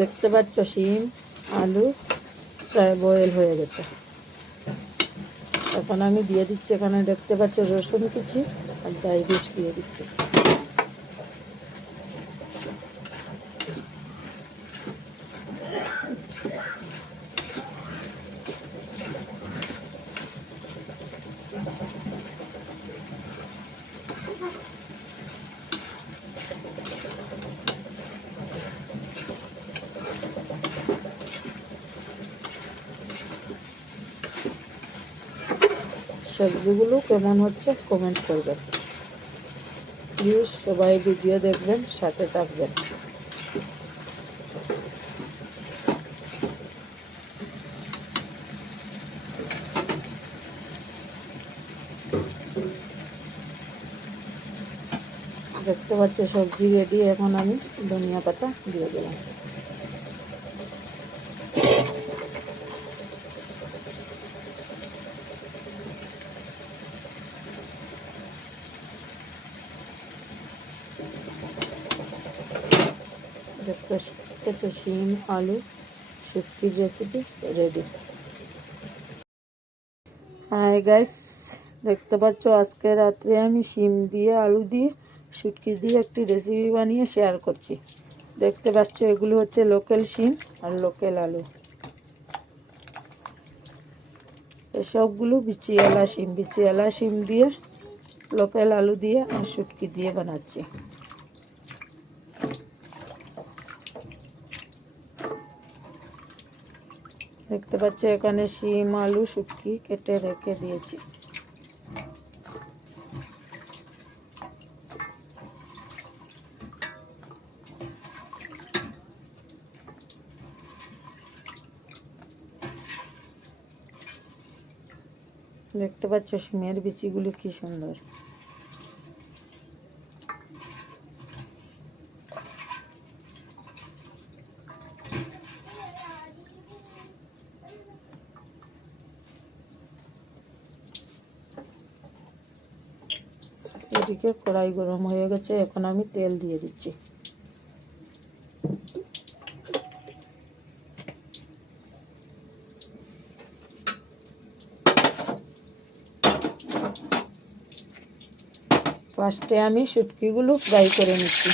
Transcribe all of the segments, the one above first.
দেখতে পাচ্ছ শিম, আলু, প্রায় বয়েল হয়ে গেছে। এখন আমি দিয়ে দিচ্ছি, এখানে দেখতে পাচ্ছ রসুন কুচি আর দায় বিষ দিয়ে দিচ্ছি। সবজিগুলো কেমন হচ্ছে কমেন্ট করবেন। প্লিজ সবাই ভিডিও দেখবেন, সাথে থাকবেন। দেখতে পাচ্ছ সবজি রেডি এখন আমি ধনিয়া পাতা দিয়ে দিলাম। শিম আলু, শুটকির রেসিপি রেডি হাই গাইস দেখতে পাচ্ছ আজকে রাত্রে আমি শিম দিয়ে, আলু দিয়ে, শুটকি দিয়ে একটি রেসিপি বানিয়ে শেয়ার করছি। দেখতে পাচ্ছ এগুলো হচ্ছে লোকাল শিম আর লোকাল আলু। সবগুলো বিচিয়ালা শিম বিচিয়ালা শিম দিয়ে লোকাল আলু দিয়ে আর শুটকি দিয়ে বানাচ্ছি। দেখতে পাচ্ছ এখানে শিম, আলু, শুটকি কেটে রেখে দিয়েছি। দেখতে পাচ্ছ শিমের বিচিগুলো কি সুন্দর। এদিকে কড়াই গরম হয়ে গেছে, এখন আমি তেল দিয়ে দিচ্ছি। ফার্স্টে আমি শুটকিগুলো ফ্রাই করে নিচ্ছি।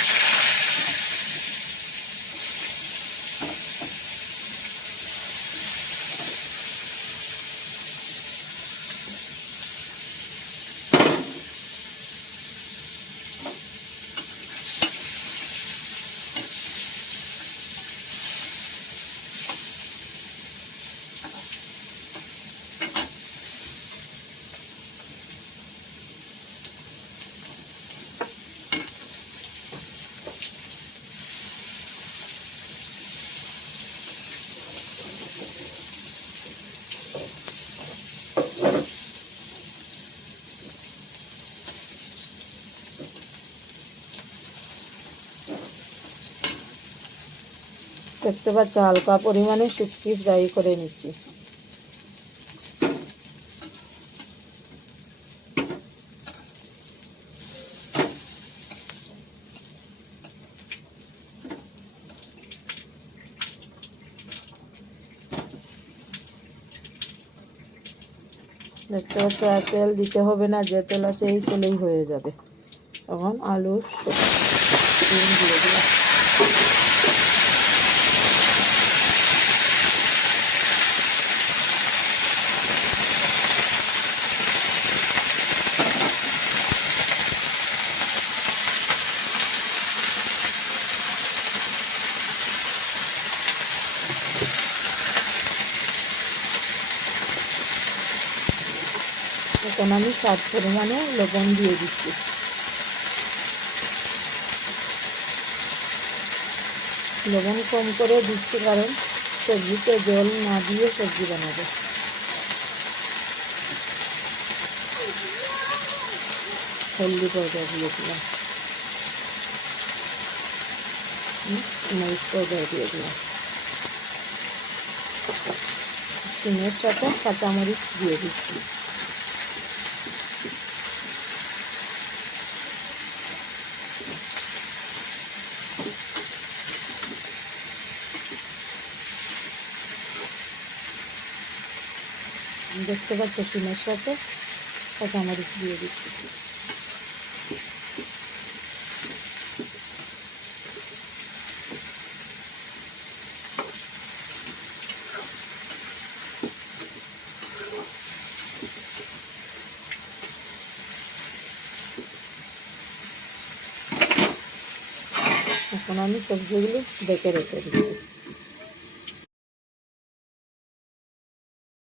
দেখতে পাচ্ছ হালকা পরিমাণে শুটকি ফ্রাই করে নিচ্ছি। দেখতে পাচ্ছ, আর তেল দিতে হবে না, যে তেল আছে এই তেলেই হয়ে যাবে। তখন আলু দিয়ে দিলাম। এখন আমি স্বাদ পরিমাণে লবণ দিয়ে দিচ্ছি। লবণ কম করে দিচ্ছি কারণ সবজিতে জল না দিয়ে সবজি বানাবো। হলদি পাউডার দিয়েছিলাম। মরিচ পাউডার দিয়ে দিলাম চিনের সাথে কাঁচামরিচ দিয়ে দিচ্ছি। দেখতে পাচ্ছ শিমের সাথে কাঁচামরিচ দিয়ে দিচ্ছি এখন আমি সবজিগুলো ডেকে রেখে দিচ্ছি